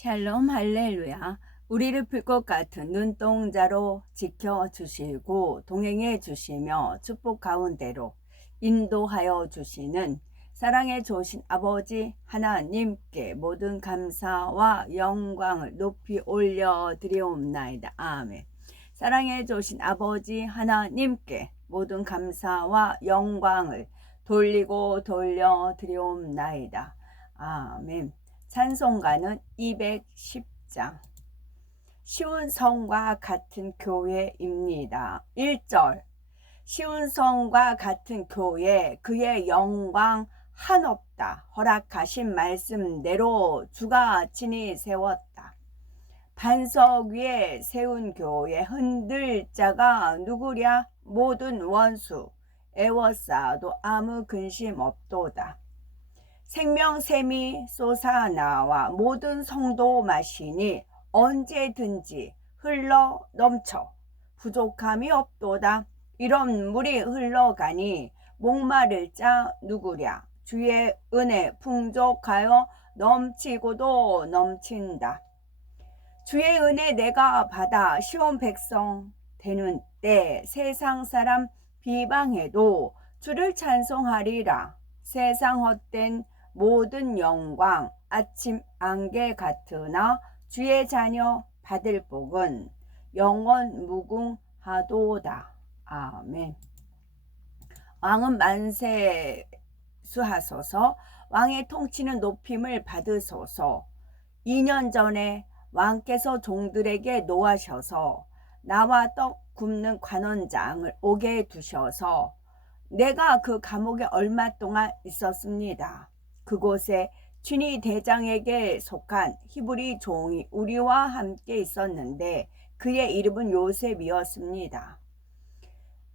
샬롬 할렐루야. 우리를 풀 것 같은 눈동자로 지켜주시고 동행해 주시며 축복 가운데로 인도하여 주시는 사랑해 주신 아버지 하나님께 모든 감사와 영광을 높이 올려드리옵나이다. 아멘. 사랑해 주신 아버지 하나님께 모든 감사와 영광을 돌리고 돌려드리옵나이다. 아멘. 찬송가는 210장. 쉬운 성과 같은 교회입니다. 1절. 쉬운 성과 같은 교회, 그의 영광 한없다. 허락하신 말씀대로 주가 친히 세웠다. 반석 위에 세운 교회, 흔들 자가 누구랴? 모든 원수 애워싸도 아무 근심 없도다. 생명샘이 솟아나와 모든 성도 마시니 언제든지 흘러 넘쳐 부족함이 없도다. 이런 물이 흘러가니 목마를 자 누구랴? 주의 은혜 풍족하여 넘치고도 넘친다. 주의 은혜 내가 받아 시온 백성 되는 때 세상 사람 비방해도 주를 찬송하리라. 세상 헛된 모든 영광 아침 안개 같으나 주의 자녀 받을 복은 영원 무궁하도다. 아멘. 왕은 만세수하소서. 왕의 통치는 높임을 받으소서. 2년 전에 왕께서 종들에게 노하셔서 나와 떡 굽는 관원장을 오게 두셔서 내가 그 감옥에 얼마 동안 있었습니다. 그곳에 춘위 대장에게 속한 히브리 종이 우리와 함께 있었는데 그의 이름은 요셉이었습니다.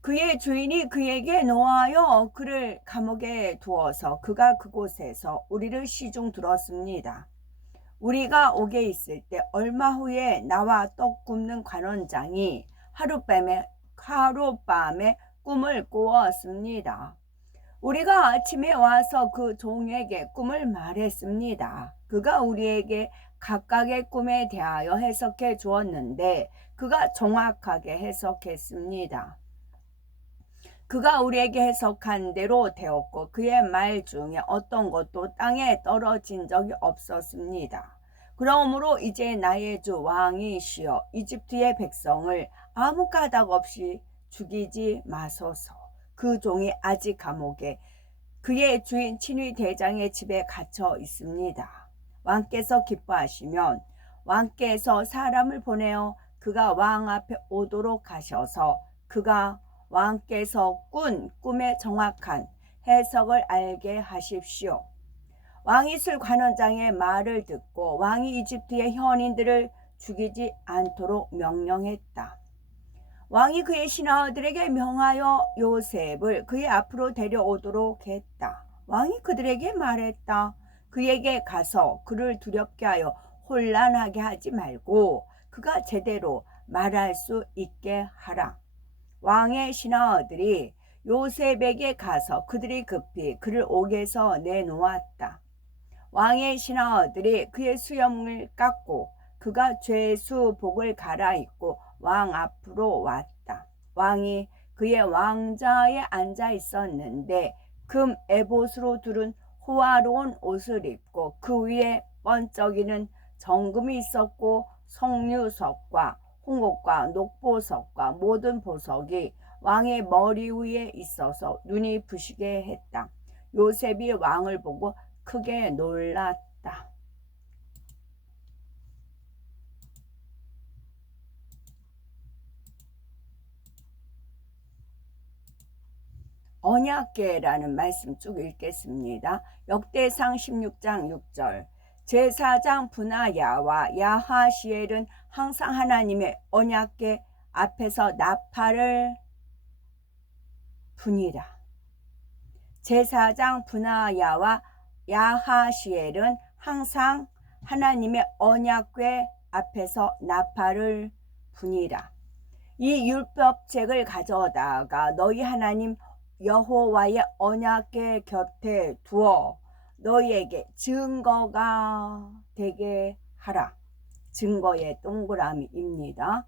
그의 주인이 그에게 노하여 그를 감옥에 두어서 그가 그곳에서 우리를 시중 들었습니다. 우리가 옥에 있을 때 얼마 후에 나와 떡 굽는 관원장이 하룻밤에 꿈을 꾸었습니다. 우리가 아침에 와서 그 종에게 꿈을 말했습니다. 그가 우리에게 각각의 꿈에 대하여 해석해 주었는데 그가 정확하게 해석했습니다. 그가 우리에게 해석한 대로 되었고 그의 말 중에 어떤 것도 땅에 떨어진 적이 없었습니다. 그러므로 이제 나의 주 왕이시여 이집트의 백성을 아무 까닭 없이 죽이지 마소서. 그 종이 아직 감옥에 그의 주인 친위 대장의 집에 갇혀 있습니다. 왕께서 기뻐하시면 왕께서 사람을 보내어 그가 왕 앞에 오도록 하셔서 그가 왕께서 꾼 꿈의 정확한 해석을 알게 하십시오. 왕이 술 관원장의 말을 듣고 왕이 이집트의 현인들을 죽이지 않도록 명령했다. 왕이 그의 신하들에게 명하여 요셉을 그의 앞으로 데려오도록 했다. 왕이 그들에게 말했다. 그에게 가서 그를 두렵게 하여 혼란하게 하지 말고 그가 제대로 말할 수 있게 하라. 왕의 신하들이 요셉에게 가서 그들이 급히 그를 옥에서 내놓았다. 왕의 신하들이 그의 수염을 깎고 그가 죄수복을 갈아입고 왕 앞으로 왔다. 왕이 그의 왕자에 앉아 있었는데 금 에봇으로 두른 호화로운 옷을 입고 그 위에 번쩍이는 정금이 있었고 석류석과 홍옥과 녹보석과 모든 보석이 왕의 머리 위에 있어서 눈이 부시게 했다. 요셉이 왕을 보고 크게 놀랐다. 언약궤라는 말씀 쭉 읽겠습니다. 역대상 16장 6절. 제사장 분하야와 야하시엘은 항상 하나님의 언약궤 앞에서 나팔을 부니라. 제사장 분하야와 야하시엘은 항상 하나님의 언약궤 앞에서 나팔을 부니라. 이 율법책을 가져다가 너희 하나님 여호와의 언약궤 곁에 두어 너희에게 증거가 되게 하라. 증거의 동그라미입니다.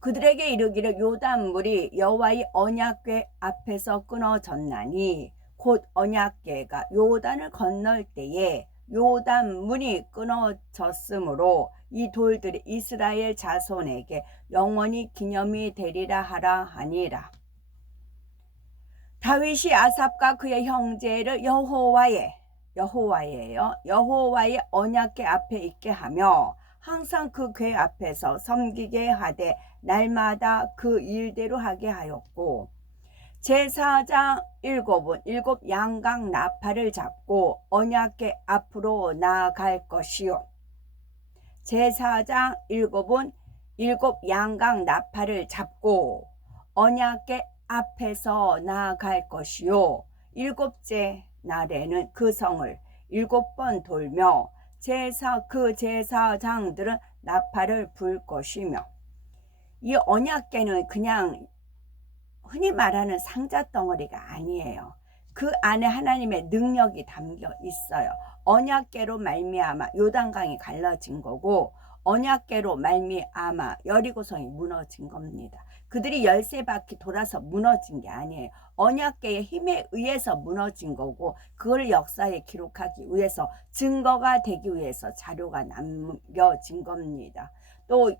그들에게 이르기를 요단물이 여호와의 언약궤 앞에서 끊어졌나니 곧 언약궤가 요단을 건널 때에 요단문이 끊어졌으므로 이 돌들이 이스라엘 자손에게 영원히 기념이 되리라 하라 하니라. 다윗이 아삽과 그의 형제를 여호와의 언약궤 앞에 있게 하며 항상 그 궤 앞에서 섬기게 하되 날마다 그 일대로 하게 하였고, 제사장 일곱 양각 나팔을 잡고 언약궤 앞으로 나아갈 것이요. 제사장 일곱 양각 나팔을 잡고 언약궤 앞에서 나아갈 것이요. 일곱째 날에는 그 성을 7번 돌며 그 제사장들은 나팔을 불 것이며. 이 언약궤는 그냥 흔히 말하는 상자 덩어리가 아니에요. 그 안에 하나님의 능력이 담겨 있어요. 언약궤로 말미암아 요단강이 갈라진 거고, 언약궤로 말미암아 여리고성이 무너진 겁니다. 그들이 13바퀴 돌아서 무너진 게 아니에요. 언약궤의 힘에 의해서 무너진 거고, 그걸 역사에 기록하기 위해서, 증거가 되기 위해서 자료가 남겨진 겁니다. 또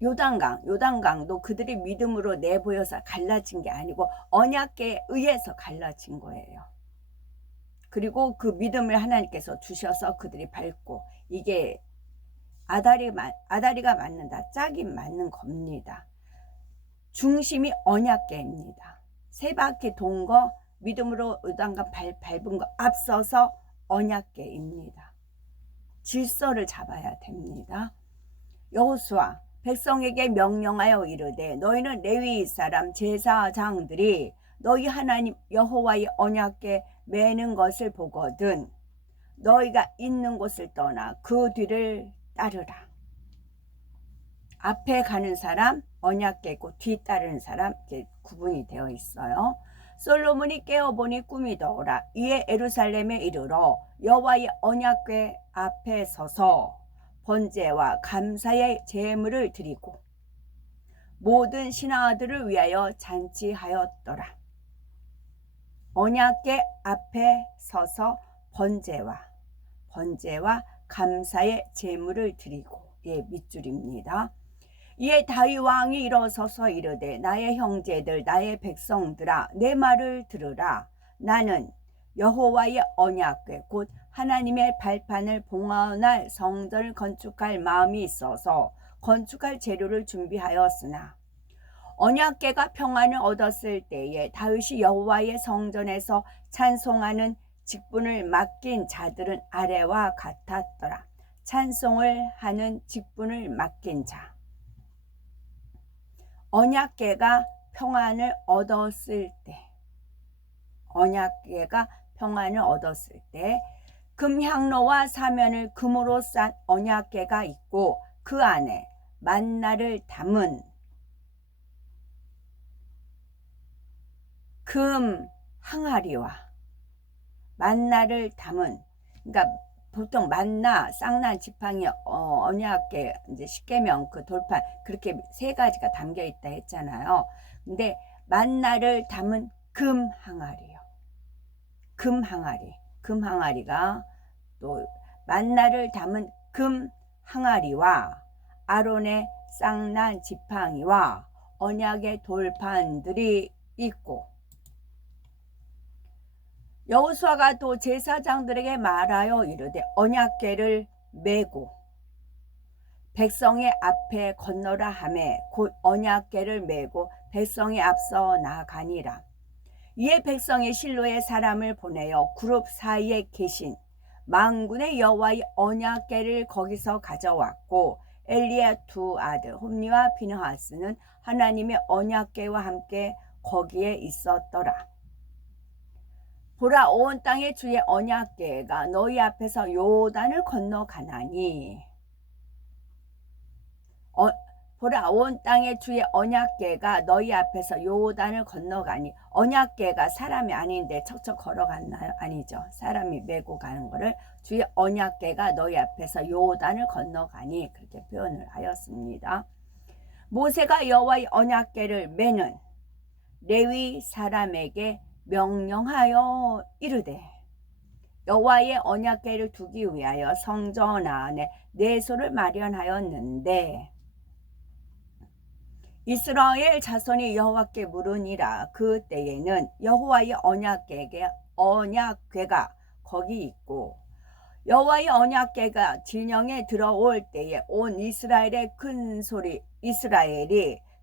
요단강도 그들이 믿음으로 내보여서 갈라진 게 아니고 언약궤에 의해서 갈라진 거예요. 그리고 그 믿음을 하나님께서 주셔서 그들이 밟고, 이게 아다리가 맞는다, 짝이 맞는 겁니다. 중심이 언약궤입니다. 3바퀴 돈 거, 믿음으로 요단강 밟은 거 앞서서 언약궤입니다. 질서를 잡아야 됩니다. 여호수아 백성에게 명령하여 이르되 너희는 레위 사람 제사장들이 너희 하나님 여호와의 언약궤 매는 것을 보거든 너희가 있는 곳을 떠나 그 뒤를 따르라. 앞에 가는 사람 언약궤고 뒤 따르는 사람, 이렇게 구분이 되어 있어요. 솔로몬이 깨어보니 꿈이 더오라. 이에 예루살렘에 이르러 여호와의 언약궤 앞에 서서 번제와 감사의 제물을 드리고 모든 신하들을 위하여 잔치하였더라. 언약궤 앞에 서서 번제와 감사의 제물을 드리고, 밑줄입니다. 이에 다윗 왕이 일어서서 이르되 나의 형제들 나의 백성들아 내 말을 들으라. 나는 여호와의 언약궤 곧 하나님의 발판을 봉헌할 성전을 건축할 마음이 있어서 건축할 재료를 준비하였으나 언약궤가 평안을 얻었을 때에 다윗이 여호와의 성전에서 찬송하는 직분을 맡긴 자들은 아래와 같았더라. 찬송을 하는 직분을 맡긴 자. 언약궤가 평안을 얻었을 때 금향로와 사면을 금으로 싼 언약궤가 있고 그 안에 만나를 담은 금 항아리와 만나를 담은, 그러니까 보통 만나, 쌍난, 지팡이, 언약궤, 이제 십계명 그 돌판, 그렇게 3가지가 담겨 있다 했잖아요. 근데 만나를 담은 금 항아리요. 금 항아리가 또 만나를 담은 금 항아리와 아론의 쌍난 지팡이와 언약의 돌판들이 있고, 여호수아가 또 제사장들에게 말하여 이르되 언약궤를 메고 백성의 앞에 건너라 하매 곧 언약궤를 메고 백성이 앞서 나가니라. 이에 백성이 실로에 사람을 보내어 그룹 사이에 계신 만군의 여호와의 언약궤를 거기서 가져왔고 엘리야 2 아들 홈리와 비느하스는 하나님의 언약궤와 함께 거기에 있었더라. 보라, 온 땅의 주의 언약궤가 너희 앞에서 요단을 건너가나니 보라, 온 땅에 주의 언약궤가 너희 앞에서 요단을 건너가니. 언약궤가 사람이 아닌데 척척 걸어갔나요? 아니죠. 사람이 메고 가는 거를 주의 언약궤가 너희 앞에서 요단을 건너가니, 그렇게 표현을 하였습니다. 모세가 여호와의 언약궤를 메는 레위 사람에게 명령하여 이르되, 여호와의 언약궤를 두기 위하여 성전 안에 내소를 마련하였는데 이스라엘 자손이 여호와께 물으니라. 그 때에는 여호와의 언약궤가 거기 있고 여호와의 언약궤가 진영에 들어올 때에 온 이스라엘이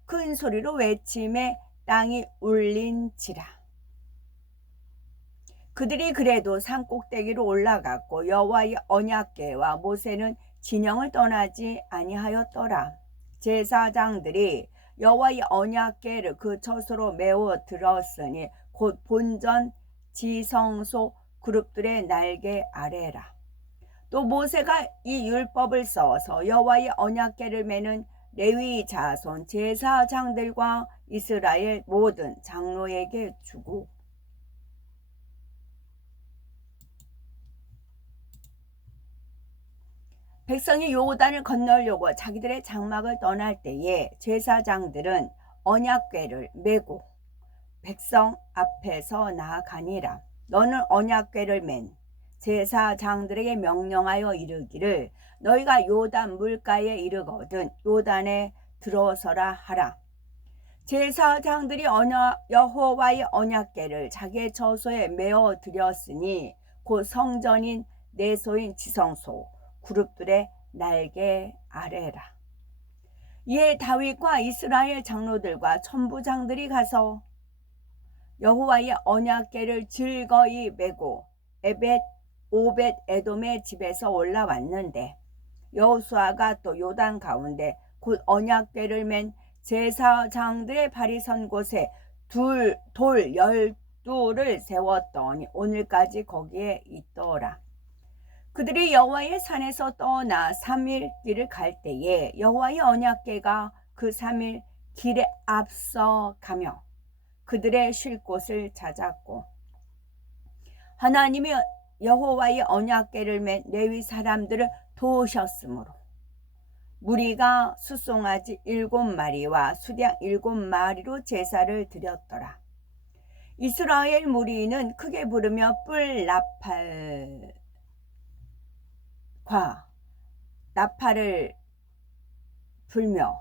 큰 소리로 외침에 땅이 울린지라. 그들이 그래도 산 꼭대기로 올라갔고 여호와의 언약궤와 모세는 진영을 떠나지 아니하였더라. 제사장들이 여호와의 언약궤를 그 처소로 메워 들었으니 곧 본전 지성소 그룹들의 날개 아래라. 또 모세가 이 율법을 써서 여호와의 언약궤를 메는 레위 자손 제사장들과 이스라엘 모든 장로에게 주고 백성이 요단을 건너려고 자기들의 장막을 떠날 때에 제사장들은 언약궤를 메고 백성 앞에서 나아가니라. 너는 언약궤를 맨 제사장들에게 명령하여 이르기를, 너희가 요단 물가에 이르거든 요단에 들어서라 하라. 제사장들이 여호와의 언약궤를 자기의 처소에 메어 들였으니 곧 성전인 내소인 지성소 그룹들의 날개 아래라. 이에 다윗과 이스라엘 장로들과 천부장들이 가서 여호와의 언약궤를 즐거이 메고 오벳 에돔의 집에서 올라왔는데 여호수아가 또 요단 가운데 곧 언약궤를 맨 제사장들의 발이 선 곳에 돌 12를 세웠더니 오늘까지 거기에 있더라. 그들이 여호와의 산에서 떠나 3일 길을 갈 때에 여호와의 언약궤가 그 3일 길에 앞서 가며 그들의 쉴 곳을 찾았고 하나님이 여호와의 언약궤를 맨 레위 사람들을 도우셨으므로 무리가 수송아지 7마리와 수량 7마리로 제사를 드렸더라. 이스라엘 무리는 크게 부르며 나팔을 불며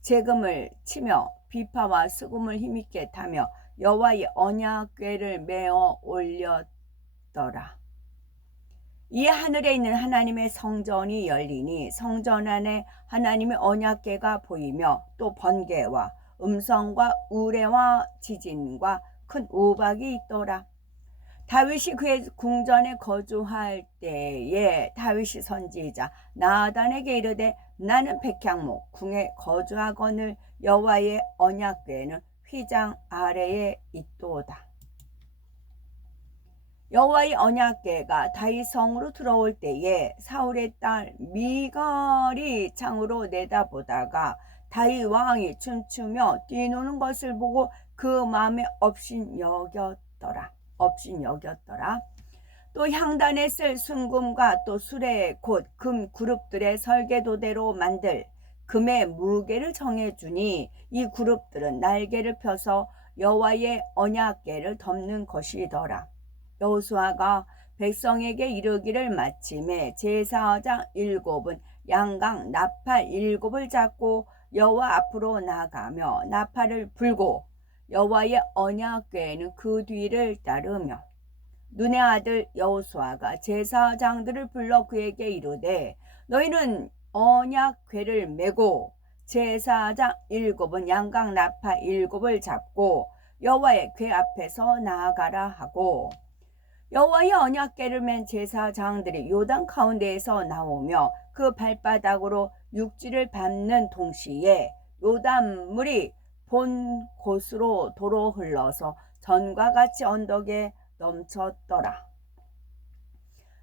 재금을 치며 비파와 수금을 힘있게 타며 여호와의 언약궤를 메어 올렸더라. 이에 하늘에 있는 하나님의 성전이 열리니 성전 안에 하나님의 언약궤가 보이며 또 번개와 음성과 우레와 지진과 큰 우박이 있더라. 다윗이 그의 궁전에 거주할 때에 다윗이 선지자 나단에게 이르되, 나는 백향목 궁에 거주하거늘 여호와의 언약궤는 휘장 아래에 있도다. 여호와의 언약궤가 다윗 성으로 들어올 때에 사울의 딸 미갈이 창으로 내다보다가 다윗 왕이 춤추며 뛰노는 것을 보고 그 마음에 업신여겼더라. 또 향단에 쓸 순금과 또 수레 곧 금 그룹들의 설계도대로 만들 금의 무게를 정해주니 이 그룹들은 날개를 펴서 여호와의 언약궤를 덮는 것이더라. 여호수아가 백성에게 이르기를 마침에 제사장 7은 양강 나팔 7을 잡고 여호와 앞으로 나가며 나팔을 불고 여호와의 언약궤는 그 뒤를 따르며 눈의 아들 여호수아가 제사장들을 불러 그에게 이르되, 너희는 언약궤를 메고 제사장 7은 양강 나팔 7을 잡고 여호와의 궤 앞에서 나아가라 하고 여호와의 언약궤를 맨 제사장들이 요단 가운데에서 나오며 그 발바닥으로 육지를 밟는 동시에 요단물이 본 곳으로 도로 흘러서 전과 같이 언덕에 넘쳤더라.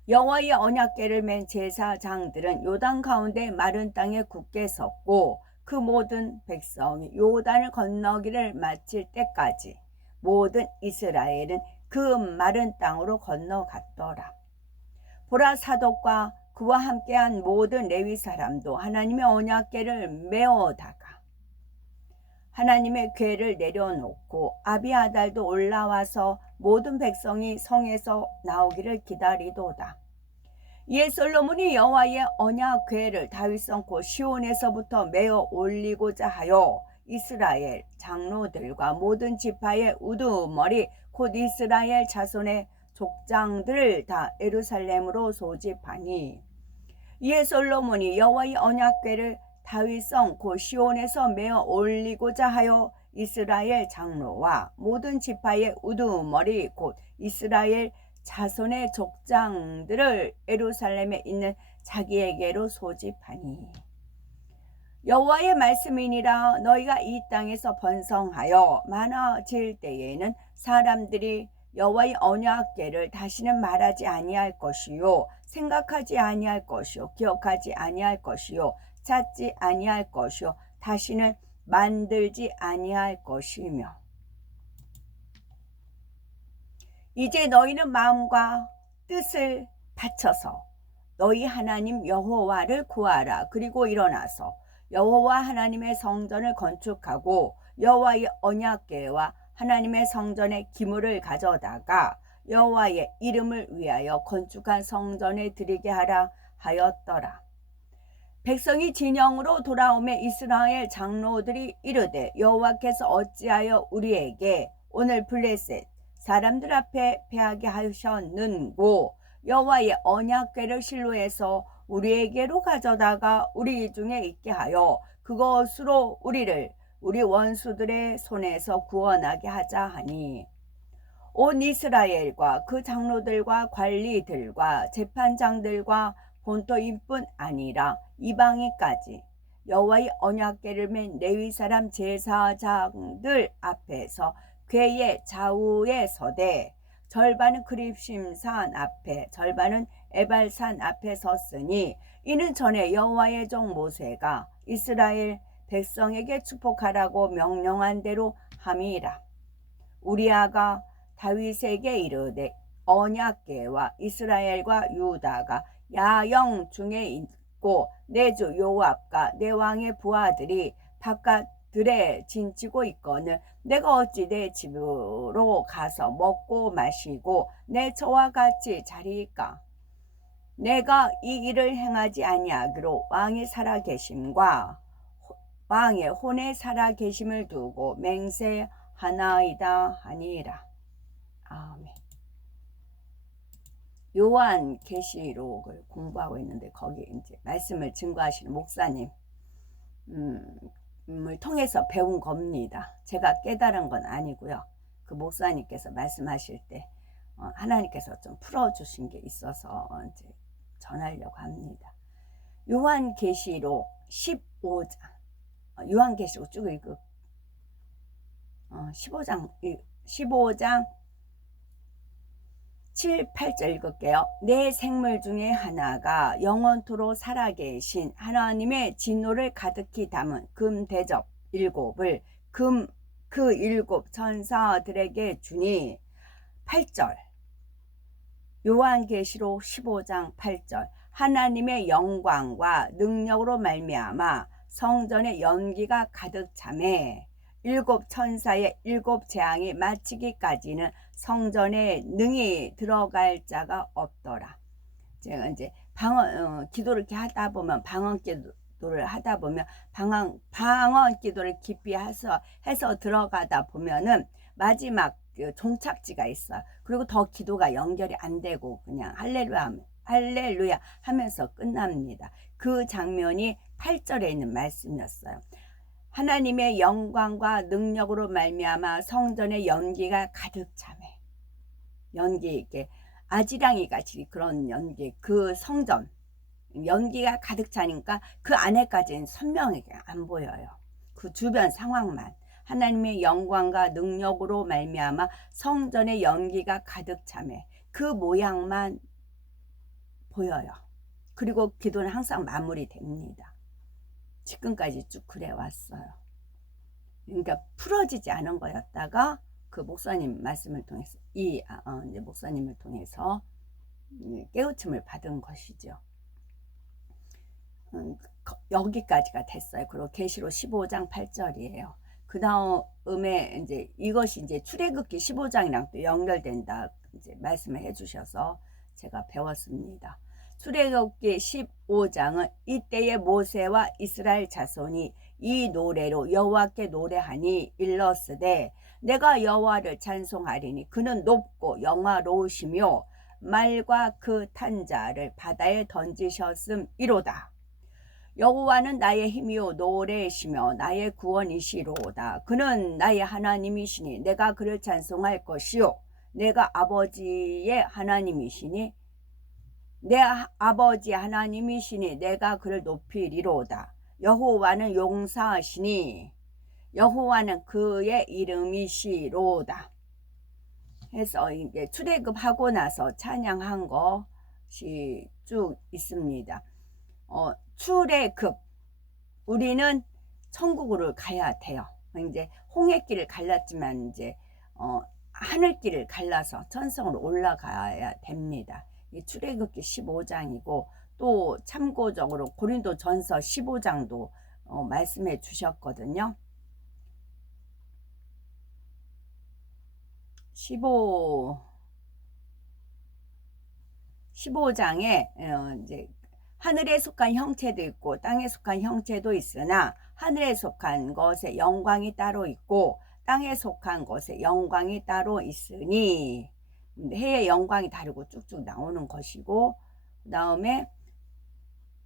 여호와의 언약궤를 맨 제사장들은 요단 가운데 마른 땅에 굳게 섰고 그 모든 백성이 요단을 건너기를 마칠 때까지 모든 이스라엘은 그 마른 땅으로 건너갔더라. 보라, 사독과 그와 함께한 모든 레위 사람도 하나님의 언약궤를 메어다가 하나님의 궤를 내려놓고 아비아달도 올라와서 모든 백성이 성에서 나오기를 기다리도다. 이에 솔로몬이 여호와의 언약궤를 다윗성 곧 시온에서부터 메어 올리고자 하여 이스라엘 장로들과 모든 지파의 우두머리 곧 이스라엘 자손의 족장들을 다 예루살렘으로 소집하니, 이에 솔로몬이 여호와의 언약궤를 다윗성 곧 시온에서 메어 올리고자 하여 이스라엘 장로와 모든 지파의 우두머리 곧 이스라엘 자손의 족장들을 예루살렘에 있는 자기에게로 소집하니, 여호와의 말씀이니라. 너희가 이 땅에서 번성하여 많아질 때에는 사람들이 여호와의 언약궤를 다시는 말하지 아니할 것이요 생각하지 아니할 것이요 기억하지 아니할 것이요 찾지 아니할 것이요 다시는 만들지 아니할 것이며, 이제 너희는 마음과 뜻을 바쳐서 너희 하나님 여호와를 구하라. 그리고 일어나서 여호와 하나님의 성전을 건축하고 여호와의 언약궤와 하나님의 성전의 기물을 가져다가 여호와의 이름을 위하여 건축한 성전에 드리게 하라 하였더라. 백성이 진영으로 돌아오매 이스라엘 장로들이 이르되, 여호와께서 어찌하여 우리에게 오늘 블레셋 사람들 앞에 패하게 하셨는고, 여호와의 언약궤를 실로에서 우리에게로 가져다가 우리 중에 있게 하여 그것으로 우리를 우리 원수들의 손에서 구원하게 하자 하니, 온 이스라엘과 그 장로들과 관리들과 재판장들과 본토인뿐 아니라 이방인까지 여호와의 언약궤를 맨 레위 사람 제사장들 앞에서 궤의 좌우에 서되, 절반은 그립심산 앞에 절반은 에발산 앞에 섰으니, 이는 전에 여호와의 종 모세가 이스라엘 백성에게 축복하라고 명령한 대로 함이라. 우리아가 다윗에게 이르되, 언약궤와 이스라엘과 유다가 야영 중에 있고 내 주 요압과 내 왕의 부하들이 바깥 들에 진치고 있거늘 내가 어찌 내 집으로 가서 먹고 마시고 내 저와 같이 자리이까? 내가 이 일을 행하지 아니하기로 왕이 살아계심과 왕의 혼에 살아계심을 두고 맹세하나이다 하니라. 아멘. 요한계시록을 공부하고 있는데 거기 이제 말씀을 증거하시는 목사님 을 통해서 배운 겁니다. 제가 깨달은 건 아니고요. 그 목사님께서 말씀하실 때 하나님께서 좀 풀어주신 게 있어서 이제 전하려고 합니다. 요한계시록 15장, 요한계시록 쭉 읽고 15장 7, 8절 읽을게요. 내 생물 중에 하나가 영원토록 살아계신 하나님의 진노를 가득히 담은 금 대접 7을 그 7 천사들에게 주니, 8절 요한계시록 15장 8절 하나님의 영광과 능력으로 말미암아 성전의 연기가 가득 차매 7 천사의 7 재앙이 마치기까지는 성전에 능히 들어갈 자가 없더라. 제가 이제 기도를 이렇게 하다 보면 방언 기도를 하다 보면 방언 기도를 깊이 해서 들어가다 보면은 마지막 종착지가 있어. 그리고 더 기도가 연결이 안 되고 그냥 할렐루야 하면서 끝납니다. 그 장면이 8절에 있는 말씀이었어요. 하나님의 영광과 능력으로 말미암아 성전의 연기가 가득 차매. 연기, 이게 아지랑이 같이 그런 연기, 그 성전 연기가 가득 차니까 그 안에까지는 선명하게 안 보여요. 그 주변 상황만. 하나님의 영광과 능력으로 말미암아 성전의 연기가 가득 차매 그 모양만 보여요. 그리고 기도는 항상 마무리됩니다. 지금까지 쭉 그래 왔어요. 그러니까 풀어지지 않은 거였다가 그 목사님 말씀을 통해서 이제 목사님을 통해서 깨우침을 받은 것이죠. 여기까지가 됐어요. 그리고 계시록 15장 8절이에요. 그 다음에 이제 이것이 이제 출애굽기 15장이랑 또 연결된다 이제 말씀을 해주셔서 제가 배웠습니다. 출애굽기 15장은 이때의 모세와 이스라엘 자손이 이 노래로 여호와께 노래하니 일렀으되 내가 여호와를 찬송하리니 그는 높고 영화로우시며 말과 그 탄 자를 바다에 던지셨음이로다. 여호와는 나의 힘이요 노래이시며 나의 구원이시로다. 그는 나의 하나님이시니 내가 그를 찬송할 것이요 내가 아버지의 하나님이시니 내 아버지 하나님이시니 내가 그를 높이리로다. 여호와는 용사하시니 여호와는 그의 이름이시로다. 해서 이제 출애굽하고 나서 찬양한 것이 쭉 있습니다. 출애굽, 우리는 천국으로 가야 돼요. 이제 홍해길을 갈랐지만 이제 하늘길을 갈라서 천성으로 올라가야 됩니다. 이 출애굽기 15장이고 또 참고적으로 고린도전서 15장도 말씀해 주셨거든요. 15장에 이제 하늘에 속한 형체도 있고 땅에 속한 형체도 있으나 하늘에 속한 것에 영광이 따로 있고 땅에 속한 것에 영광이 따로 있으니 해의 영광이 다르고 쭉쭉 나오는 것이고 그 다음에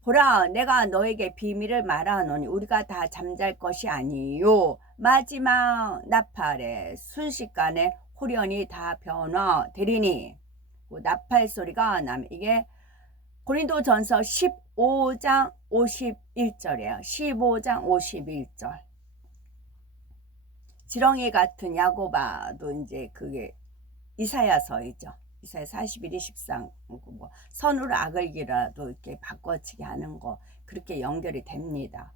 보라 내가 너에게 비밀을 말하노니 우리가 다 잠잘 것이 아니요 마지막 나팔에 순식간에 호련히 다 변화되리니 나팔 소리가 나면 이게 고린도전서 15장 51절이에요. 15장 51절. 지렁이 같은 야고바도 이제 그게 이사야서이죠. 이사야 41, 23, 뭐 선으로 악을 기라도 이렇게 바꿔치기 하는 거 그렇게 연결이 됩니다.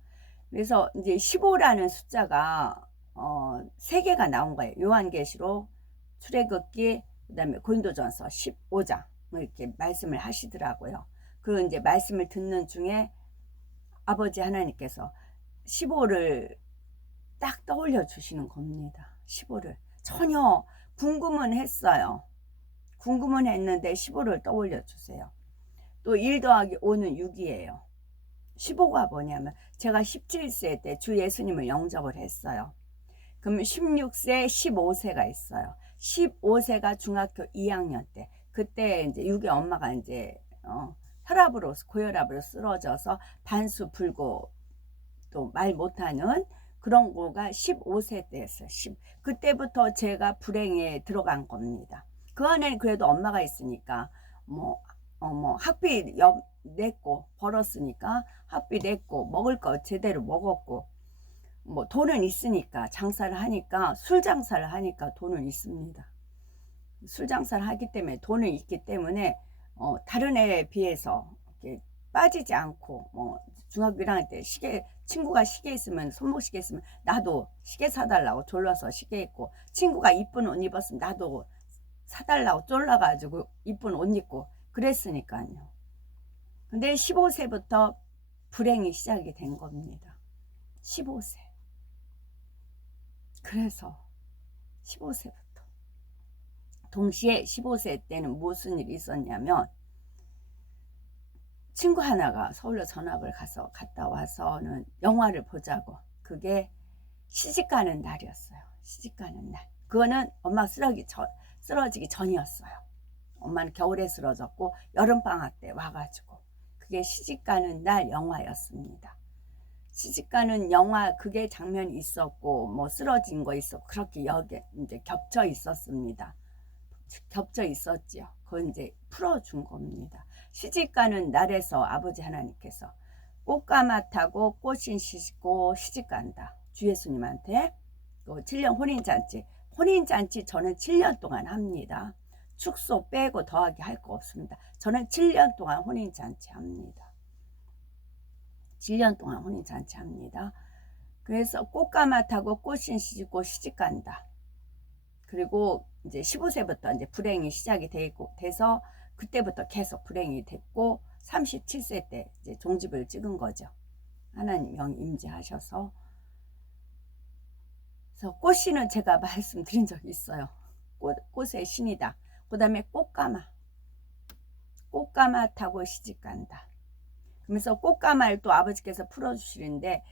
그래서 이제 15라는 숫자가 3개가 나온 거예요. 요한계시록, 출애굽기, 그다음에 고린도전서 15장 이렇게 말씀을 하시더라고요. 그 이제 말씀을 듣는 중에 아버지 하나님께서 15를 딱 떠올려 주시는 겁니다. 15를 전혀 궁금은 했어요. 궁금은 했는데 15를 떠올려 주세요. 또 1 더하기 5는 6이에요. 15가 뭐냐면 제가 17세 때 주 예수님을 영접을 했어요. 그럼 16세, 15세가 있어요. 15세가 중학교 2학년 때 그때 이제 유기 엄마가 이제 혈압으로 고혈압으로 쓰러져서 반수 불고 또 말 못하는 그런 거가 15세 때였어요. 그때부터 제가 불행에 들어간 겁니다. 그 안에 그래도 엄마가 있으니까 학비 냈고 벌었으니까 학비 냈고 먹을 거 제대로 먹었고 뭐 돈은 있으니까 장사를 하니까 술 장사를 하니까 돈은 있습니다. 술 장사를 하기 때문에 돈은 있기 때문에 다른 애에 비해서 이렇게 빠지지 않고 중학교 1학년 때 친구가 시계 있으면 손목 시계 있으면 나도 시계 사달라고 졸라서 시계 입고 친구가 이쁜 옷 입었으면 나도 사달라고 졸라가지고 이쁜 옷 입고 그랬으니까요. 근데 15세부터 불행이 시작이 된 겁니다. 15세. 그래서 15세부터 동시에 15세 때는 무슨 일이 있었냐면 친구 하나가 서울로 전학을 갔다 와서는 영화를 보자고. 그게 시집가는 날이었어요. 시집가는 날. 그거는 엄마 쓰러지기 전이었어요. 엄마는 겨울에 쓰러졌고 여름방학 때 와가지고 그게 시집가는 날 영화였습니다. 시집가는 영화 그게 장면이 있었고 뭐 쓰러진 거 있었고 그렇게 여기 이제 겹쳐 있었습니다. 겹쳐 있었죠. 그건 이제 풀어준 겁니다. 시집가는 날에서 아버지 하나님께서 꽃가마 타고 꽃신 씻고 시집간다. 주 예수님한테 7년 혼인잔치 저는 7년 동안 합니다. 축소 빼고 더하기 할 거 없습니다. 저는 7년 동안 혼인잔치 합니다. 7년 동안 혼인잔치 합니다. 그래서 꽃가마 타고 꽃신 시집고 시집간다. 그리고 이제 15세부터 이제 불행이 시작이 돼서 그때부터 계속 불행이 됐고 37세 때 이제 종집을 찍은 거죠. 하나님 영 임재하셔서. 그래서 꽃신은 제가 말씀드린 적이 있어요. 꽃의 신이다. 그 다음에 꽃가마 타고 시집간다. 그러면서 꽃가마를 또 아버지께서 풀어주시는데,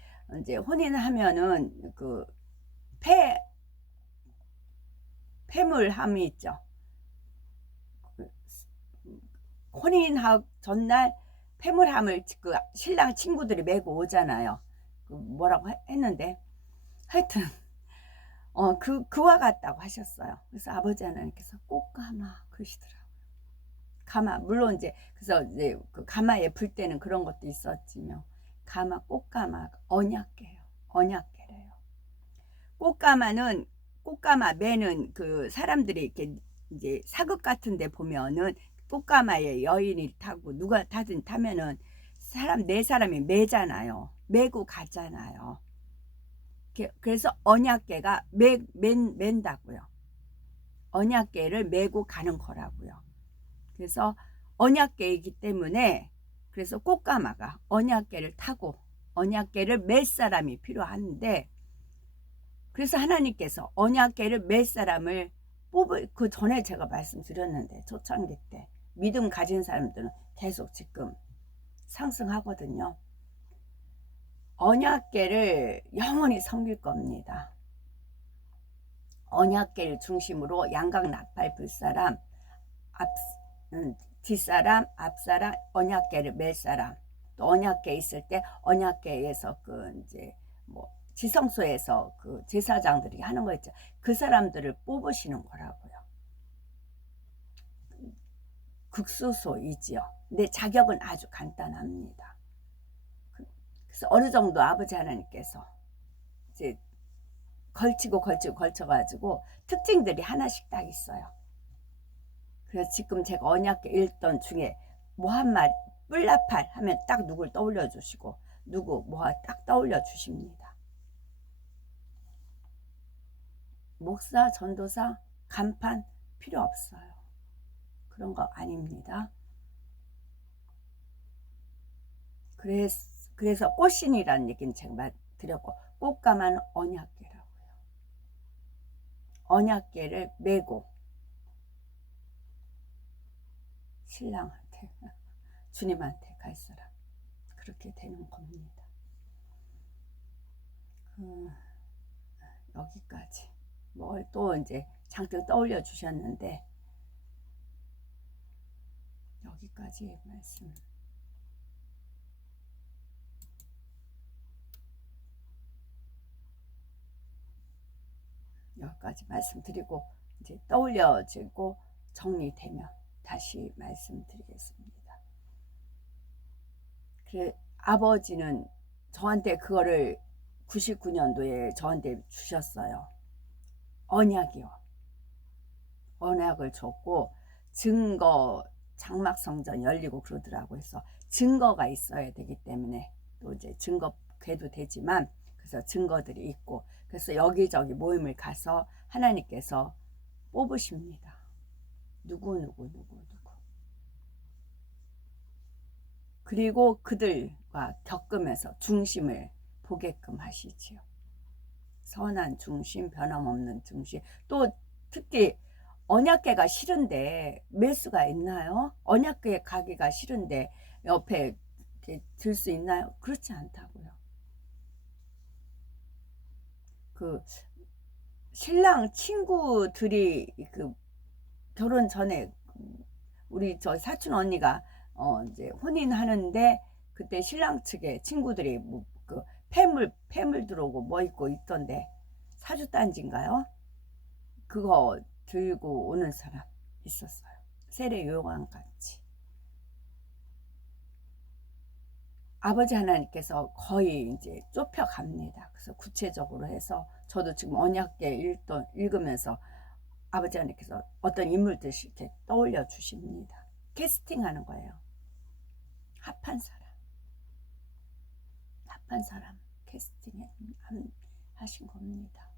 이제 혼인하면은 그 폐물함이 있죠. 혼인하 전날 폐물함을 그 신랑 친구들이 메고 오잖아요. 그 뭐라고 했는데 하여튼 그와 같다고 하셨어요. 그래서 아버지 하나님께서 꽃가마 그러시더라고요. 가마, 물론 이제 그래서 이제 그 가마에 불 때는 그런 것도 있었지만 가마, 꽃가마, 언약계래요. 꽃가마 매는 그 사람들이 이렇게 이제 사극 같은데 보면은 꽃가마에 여인이 타고 누가 타든 타면은 네 사람이 매잖아요. 매고 가잖아요. 그래서 언약계가 맨다고요. 언약계를 메고 가는 거라고요. 그래서 언약계이기 때문에 그래서 꽃가마가 언약계를 타고 언약계를 맬 사람이 필요한데, 그래서 하나님께서 언약계를 맬 사람을 그 전에 제가 말씀드렸는데 초창기 때 믿음 가진 사람들은 계속 지금 상승하거든요. 언약계를 영원히 섬길 겁니다. 언약계를 중심으로 양각 나팔 불 사람, 뒷사람, 앞사람, 언약계를 맬 사람, 또 언약계 있을 때 언약계에서 그 이제 뭐 지성소에서 그 제사장들이 하는 거 있죠. 그 사람들을 뽑으시는 거라고요. 극수소이지요. 근데 자격은 아주 간단합니다. 그래서 어느 정도 아버지 하나님께서 이제 걸쳐가지고 특징들이 하나씩 딱 있어요. 그래서 지금 제가 언약계 읽던 중에 뭐 한 말 뿔나팔 하면 딱 누굴 떠올려 주시고 누구 뭐 딱 떠올려 주십니다. 목사, 전도사, 간판 필요 없어요. 그런 거 아닙니다. 그래서 꽃신이라는 얘기는 제가 드렸고, 꽃가마는 언약계라고요. 언약계를 메고 신랑한테 주님한테 갈 사람, 그렇게 되는 겁니다. 여기까지 뭘 또 이제 잔뜩 떠올려 주셨는데 여기까지 말씀. 여기까지 말씀드리고 이제 떠올려지고 정리되면 다시 말씀드리겠습니다. 그래, 아버지는 저한테 그거를 99년도에 저한테 주셨어요. 언약이요. 언약을 줬고 증거, 장막성전 열리고 그러더라고요. 그래서 증거가 있어야 되기 때문에 또 이제 증거 괴도 되지만 그래서 증거들이 있고, 그래서 여기저기 모임을 가서 하나님께서 뽑으십니다. 누구. 그리고 그들과 겪으면서 중심을 보게끔 하시지요. 선한 중심, 변함없는 중심. 또 특히 언약궤가 싫은데 맬 수가 있나요? 언약궤 가기가 싫은데 옆에 들 수 있나요? 그렇지 않다고요. 그 신랑 친구들이 그 결혼 전에 우리 저 사촌 언니가 이제 혼인하는데 그때 신랑 측에 친구들이 뭐 그 폐물 들어오고 뭐 있고 있던데, 사주단지인가요? 그거 들고 오는 사람 있었어요. 세례 요한 같이. 아버지 하나님께서 거의 이제 좁혀갑니다. 그래서 구체적으로 해서 저도 지금 언약궤 읽으면서 아버지 하나님께서 어떤 인물들 이렇게 떠올려 주십니다. 캐스팅하는 거예요. 합한 사람. 착한 사람 캐스팅 하신 겁니다.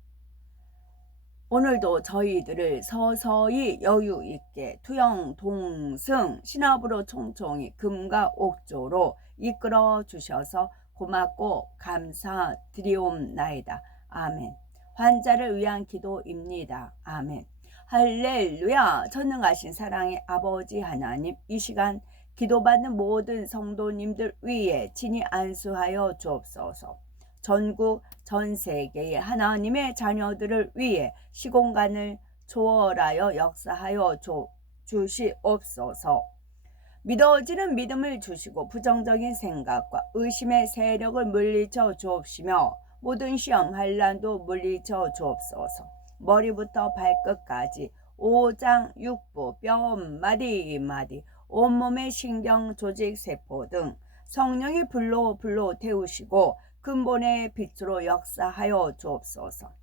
오늘도 저희들을 서서히 여유 있게 투영 동승 신압으로 총총히 금과 옥조로 이끌어 주셔서 고맙고 감사드리옵나이다. 아멘. 환자를 위한 기도입니다. 아멘. 할렐루야. 전능하신 사랑의 아버지 하나님, 이 시간 기도받는 모든 성도님들 위에 친히 안수하여 주옵소서. 전국 전 세계의 하나님의 자녀들을 위해 시공간을 초월하여 역사하여 주시옵소서. 믿어지는 믿음을 주시고 부정적인 생각과 의심의 세력을 물리쳐 주옵시며 모든 시험 환난도 물리쳐 주옵소서. 머리부터 발끝까지 오장육부 뼈 마디마디 온몸의 신경 조직 세포 등 성령의 불로 태우시고 근본의 빛으로 역사하여 주옵소서.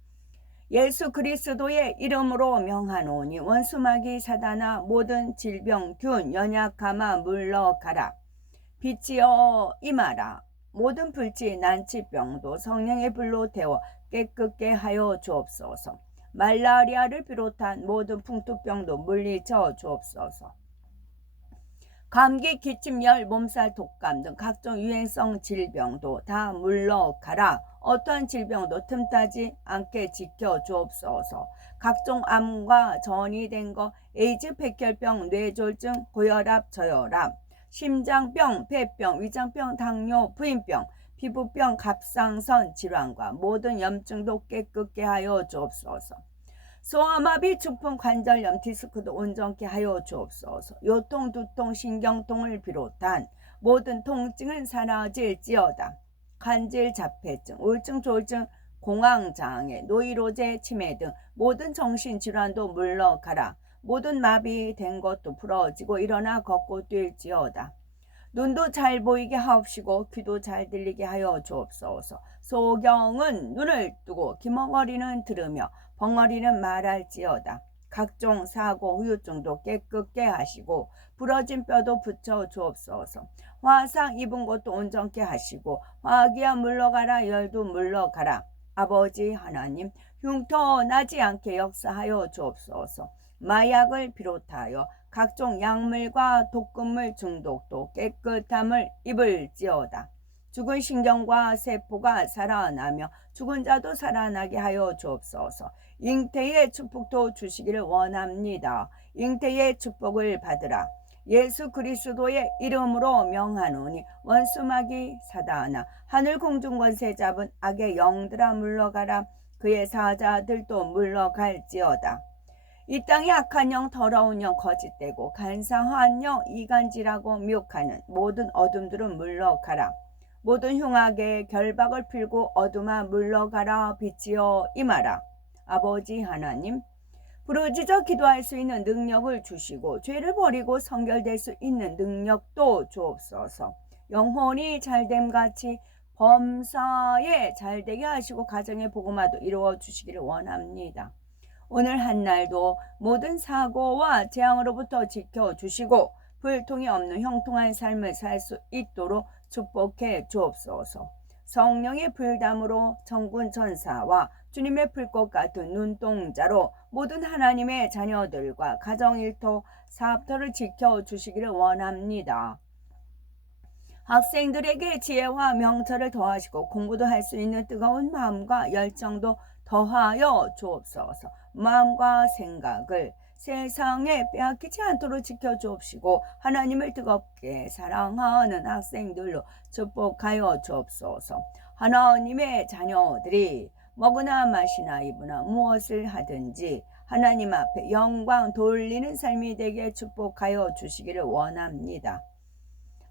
예수 그리스도의 이름으로 명하노니 원수마귀 사단아 모든 질병 균 연약함아 물러가라. 빛이여 임하라. 모든 불치 난치병도 성령의 불로 태워 깨끗게 하여 주옵소서. 말라리아를 비롯한 모든 풍토병도 물리쳐 주옵소서. 감기, 기침, 열, 몸살, 독감 등 각종 유행성 질병도 다 물러가라. 어떠한 질병도 틈타지 않게 지켜주옵소서. 각종 암과 전이된 것, 에이즈, 백혈병, 뇌졸중, 고혈압, 저혈압, 심장병, 폐병, 위장병, 당뇨, 부인병, 피부병, 갑상선 질환과 모든 염증도 깨끗게 하여 주옵소서. 소아마비, 중풍, 관절염, 디스크도 온전케 하여 주옵소서. 요통, 두통, 신경통을 비롯한 모든 통증은 사라질지어다. 간질, 자폐증, 우울증, 조울증, 공황장애, 노이로제, 치매 등 모든 정신질환도 물러가라. 모든 마비된 것도 풀어지고 일어나 걷고 뛸지어다. 눈도 잘 보이게 하옵시고 귀도 잘 들리게 하여 주옵소서. 소경은 눈을 뜨고 기멍어리는 들으며 벙어리는 말할지어다. 각종 사고 후유증도 깨끗게 하시고 부러진 뼈도 붙여 주옵소서. 화상 입은 것도 온전케 하시고 화기야 물러가라. 열도 물러가라. 아버지 하나님, 흉터 나지 않게 역사하여 주옵소서. 마약을 비롯하여 각종 약물과 독극물 중독도 깨끗함을 입을지어다. 죽은 신경과 세포가 살아나며 죽은 자도 살아나게 하여 주옵소서. 잉태의 축복도 주시기를 원합니다. 잉태의 축복을 받으라. 예수 그리스도의 이름으로 명하노니 원수마귀 사단아 하늘 공중 권세 잡은 악의 영들아 물러가라. 그의 사자들도 물러갈지어다. 이 땅의 악한 영, 더러운 영, 거짓되고 간사한 영, 이간질하고 미혹하는 모든 어둠들은 물러가라. 모든 흉악의 결박을 풀고 어둠아 물러가라. 빛이여 임하라. 아버지 하나님, 부르짖어 기도할 수 있는 능력을 주시고 죄를 버리고 성결될 수 있는 능력도 주옵소서. 영혼이 잘됨같이 범사에 잘되게 하시고 가정의 복음화도 이루어 주시기를 원합니다. 오늘 한날도 모든 사고와 재앙으로부터 지켜주시고 불통이 없는 형통한 삶을 살 수 있도록 축복해 주옵소서. 성령의 불담으로 천군 천사와 주님의 불꽃 같은 눈동자로 모든 하나님의 자녀들과 가정일터, 사업터를 지켜주시기를 원합니다. 학생들에게 지혜와 명철을 더하시고 공부도 할 수 있는 뜨거운 마음과 열정도 더하여 주옵소서. 마음과 생각을 세상에 빼앗기지 않도록 지켜주옵시고 하나님을 뜨겁게 사랑하는 학생들로 축복하여 주옵소서. 하나님의 자녀들이 먹으나 마시나 입으나 무엇을 하든지 하나님 앞에 영광 돌리는 삶이 되게 축복하여 주시기를 원합니다.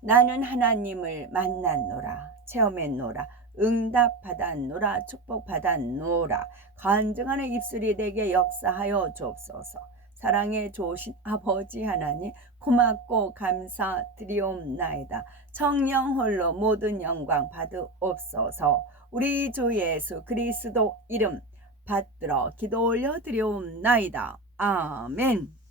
나는 하나님을 만났노라, 체험했노라, 응답받았노라, 축복받았노라. 간증하는 입술이 되게 역사하여 주옵소서. 사랑에 좋으신 아버지 하나님, 고맙고 감사드리옵나이다. 성령 홀로 모든 영광 받으옵소서. 우리 주 예수 그리스도 이름 받들어 기도 올려드리옵나이다. 아멘.